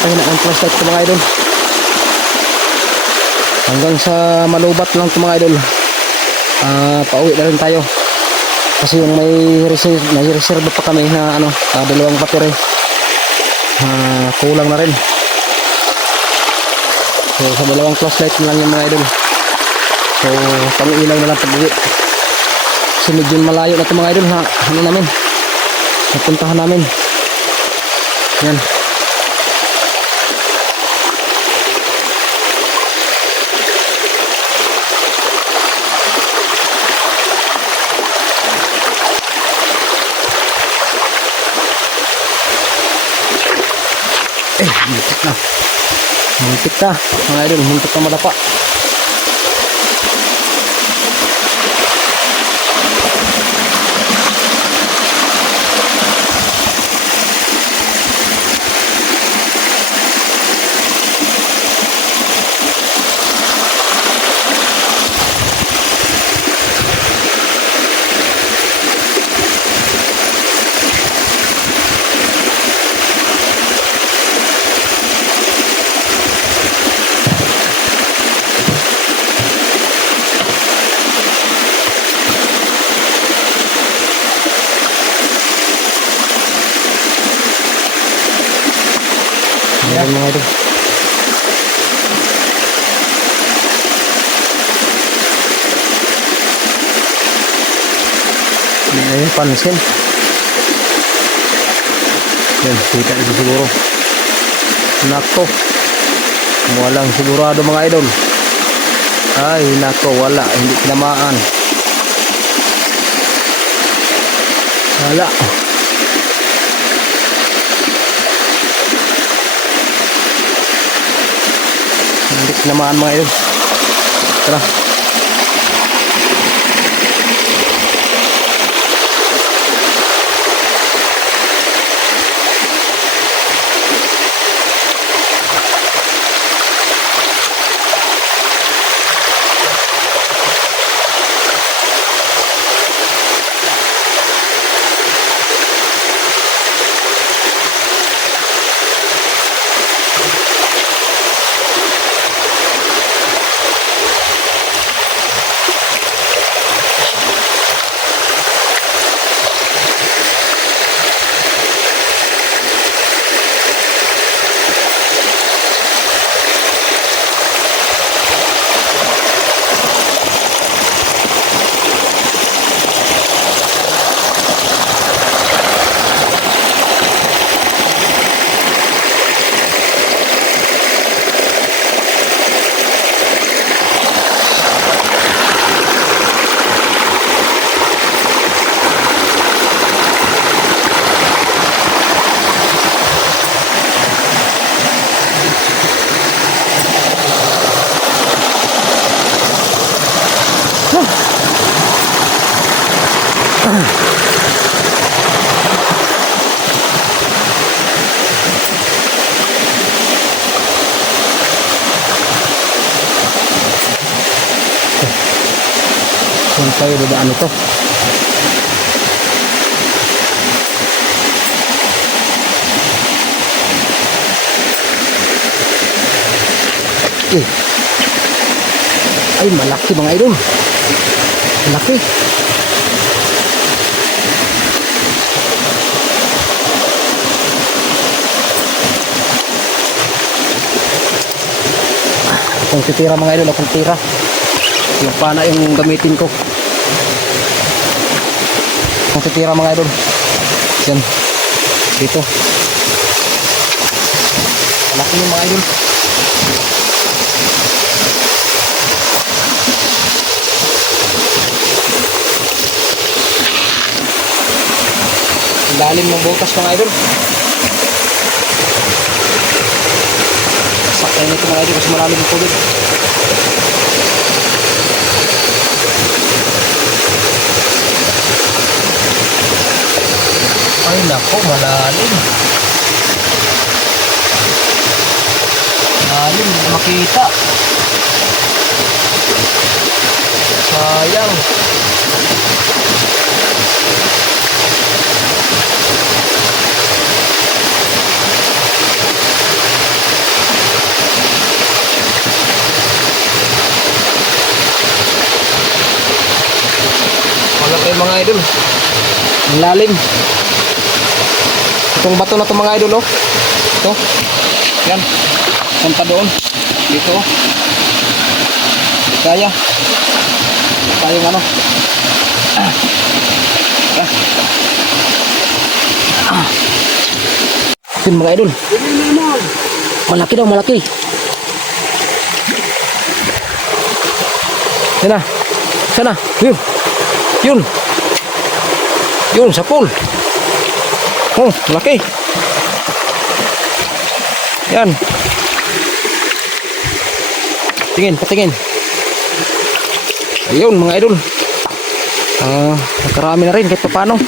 Pahina ang flashlight ko mga idol. Hanggang sa malubat lang ito mga idol. Pauwi na rin tayo. Kasi yung may reserve pa kami na dalawang battery. Kulang na rin. So sa dalawang flashlight na lang yung mga idol. So pang-ilaw na lang pag-uwi. Kasi medyo malayo na ito mga idol. Napuntahan namin. Yan. Muntik na. Muntik na. Mga idol, muntik na madapa. Ayan mga idol. Ayan, pansin. Yan, kita ito siguro. Nako. Walang sigurado mga idol. Ay, nako, wala. Hindi tinamaan. Wala. Hindi tinamaan mga idol. Tara. Saan tayo dadaan ito? Eh. Ay, malaki mga idol. Malaki. Kung titira mga idol, akong tira. Yung pana yung gamitin ko. Kung titira mga idol. Yan. Dito. Malaki yung mga idol. Lalim ng butas mga idol. Sakay nito mga idol kasi marami ng tubig. Ay nako, malalim. Malalim, hindi makita. Sayang. Malaki mga idol. Ang lalim. Itong bato na to mga idol, oh. Ito. Yan. Yan pa doon. Dito. Kaya. Kaya yung ano. Yan. Yan mga idol. Malaki daw, malaki. Yan na. Sana. Yun. Yun. Yun, sa pool. Oh, laki. Yan. Tingin, patingin. Ayun, mga idol. Nakarami na rin kahit paano.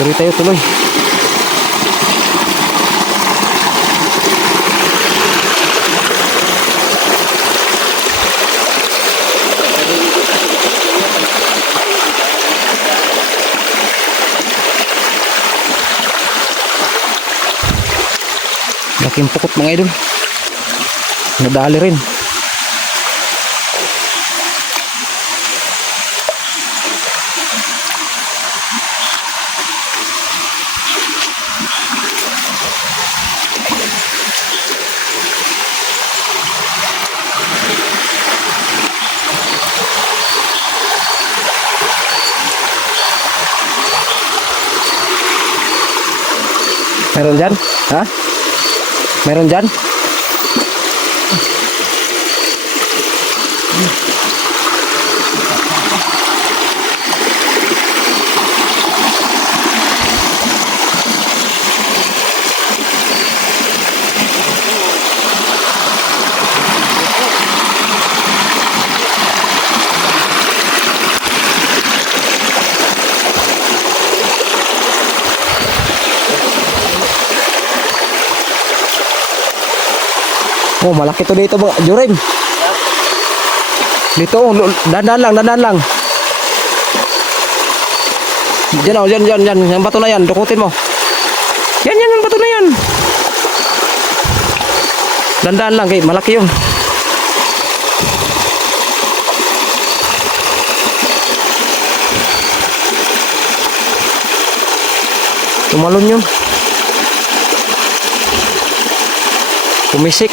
Tuloy tayo, tuloy. Laking pukot mga idol. Nadali rin. Meron dyan? Ha? Meron dyan? Oh, malaki to dito mga Jorim. Dito, dandan lang. Diyan oh, diyan. Yung bato na yan, dukutin mo. Yan, yung bato na yan. Dandan lang, kay malaki yun. Tumalon yun. Pumisik.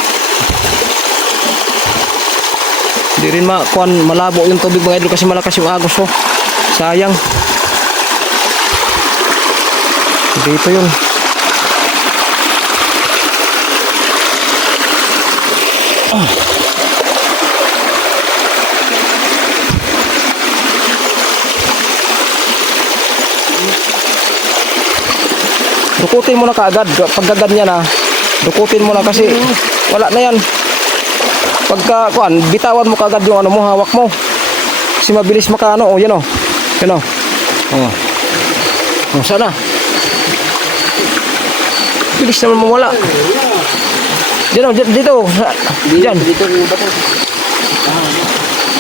Hindi rin malabo yung tubig mga idol kasi malakas yung agos, oh. Sayang. Dito yun. Dukutin mo na kaagad. Pagkagad niya na, dukutin mo na kasi wala na yan. Pagka bitawan mo kaagad yung ano mo, hawak mo. Kasi mabilis makaano, oh, yan oh. Yan oh. Oh. Oh, sana. Bilis naman mawala. Dito. Diyan. Dito yung bato.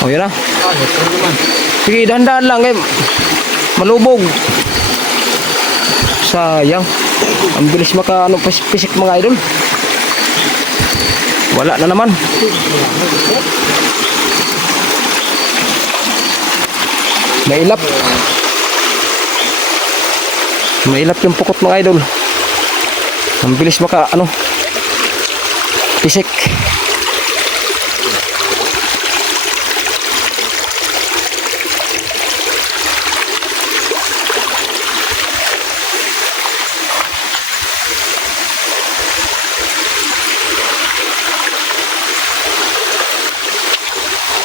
Oh, yun na. Ito naman. Sige, dahan-dahan lang eh. Malubog. Sayang. Ang bilis maka pisik mga idol. Wala na naman. Mailap. Mailap yung pukot mga idol. Ang bilis maka pisik.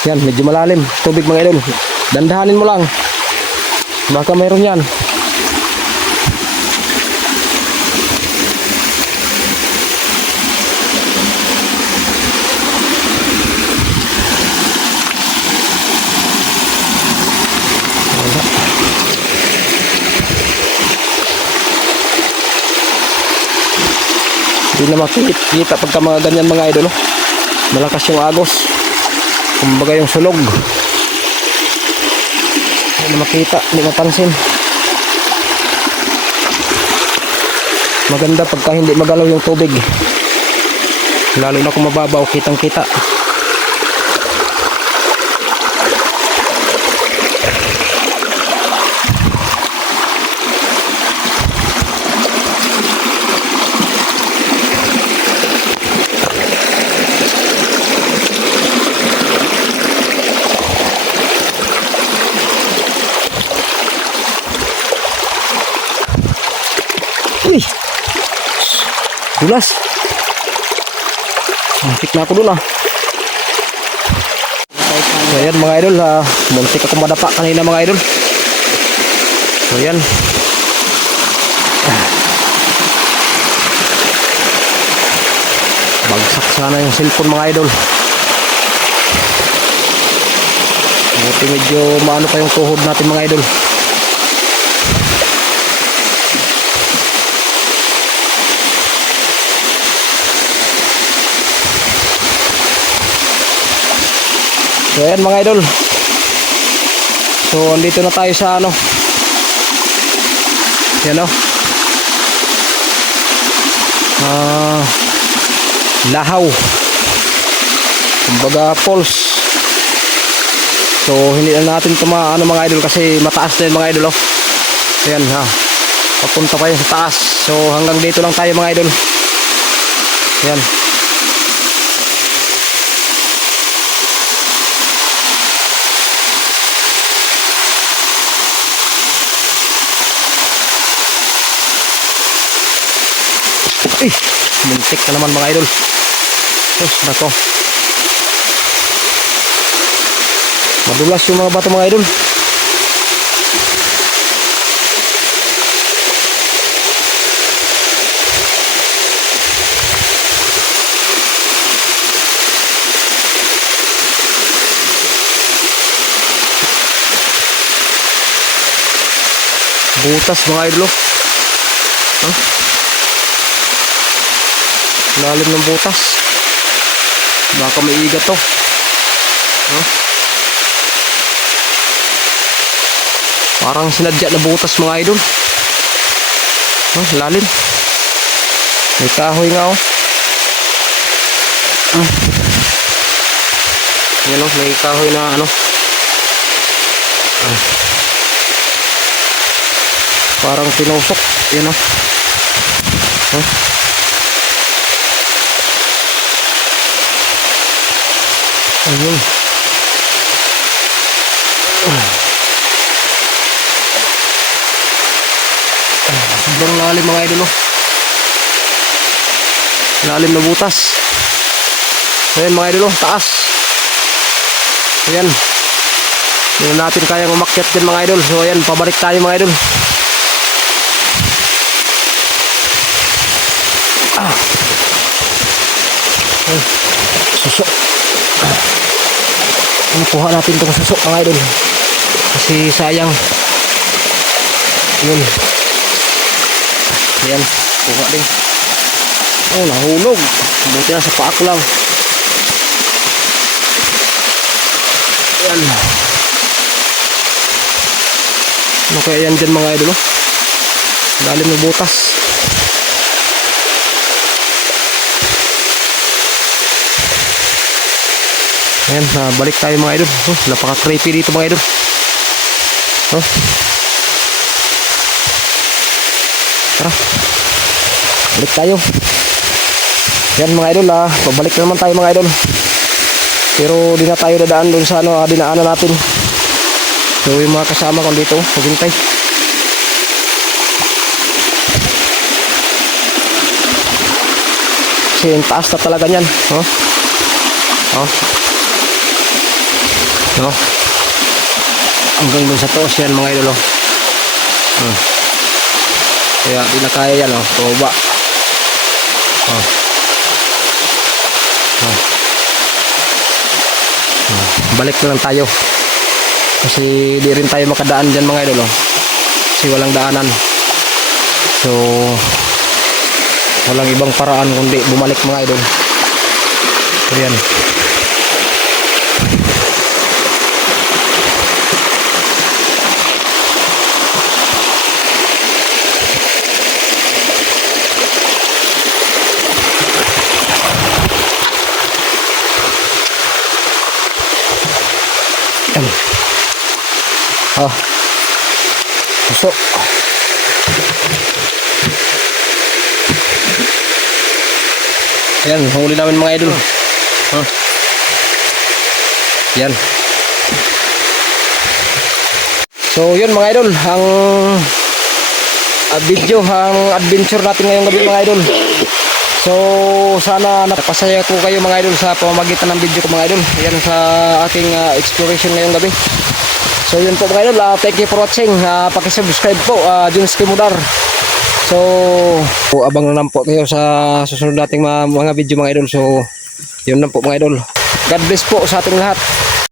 Yan, medyo malalim. Tubig mga idol. Dandahanin mo lang. Baka mayroon yan. Hindi na makikita pagka mga ganyan mga idol. Malakas yung agos. Kumbaga yung sulog. Hindi makita, hindi mapansin. Maganda pagka hindi magalaw yung tubig. Lalo na kung mababaw, kitang kita. Uy! Dulas! Muntik na ako dun So yan mga idol, muntik ako madapa kanina mga idol. So yan. Bagsak sana yung cellphone mga idol. Buti medyo maano pa yung tuhod natin mga idol. So ayan mga idol. So andito na tayo sa yan Lahaw. Kumbaga falls. So hindi na natin ito mga idol kasi mataas na yun mga idol Ayan papunta pa yun sa taas. So hanggang dito lang tayo mga idol. Ayan. Muntik na naman mga idol. Nako. Madulas yung mga bato mga idol. Butas mga idol. Lalim ng butas. Baka may iga to. Parang sinadya na butas mga idol. Lalim. May kahoy nga Yan may kahoy na parang tinusok. Yan Ayun. Sobrang lalim mga idol Lalim na butas. Ayan mga idol taas. Ayan. Hindi na natin kayang umakyat din mga idol. So ayan, pabalik tayo mga idol. Susok. Kuha natin itong susok mga idol. Kasi sayang. Yun. Ayan. Kuha din. Oh, nahulog. Buti na sa paa ko lang. Ayan. Ano kaya yan dyan mga idol, oh? Lalim na butas. Ayan, balik tayo mga idol. Oh, napaka-creepy dito mga idol. Oh. Tara. Balik tayo. Yan mga idol, pabalik na naman tayo mga idol. Pero di na tayo dadaan doon sa dinaanan natin. So yung mga kasama ko dito, maghintay. Kasi yung taas na talaga niyan. Oh. Oh. No. Hanggang doon sa taas yan mga idol. Oh. Kaya di na kaya yan. Oh. Pababa. Oh. Oh. Oh. Balik na lang tayo. Kasi di rin tayo makadaan dyan mga idol. Kasi walang daanan. So walang ibang paraan kundi bumalik mga idol. So yan. Yan. Oh. Puso. Yan, huli namin mga idol. Oh. Yan. So, yun mga idol, ang ang adventure natin ngayong gabi mga idol. So, sana napasaya ko kayo mga idol sa pamamagitan ng video ko mga idol. Yan sa aking exploration ngayong gabi. So, yun po mga idol. Thank you for watching. Pakisubscribe po, Junes Kimudar. So, abang na lang po kayo sa susunod nating mga video mga idol. So, yun lang po mga idol. God bless po sa ating lahat.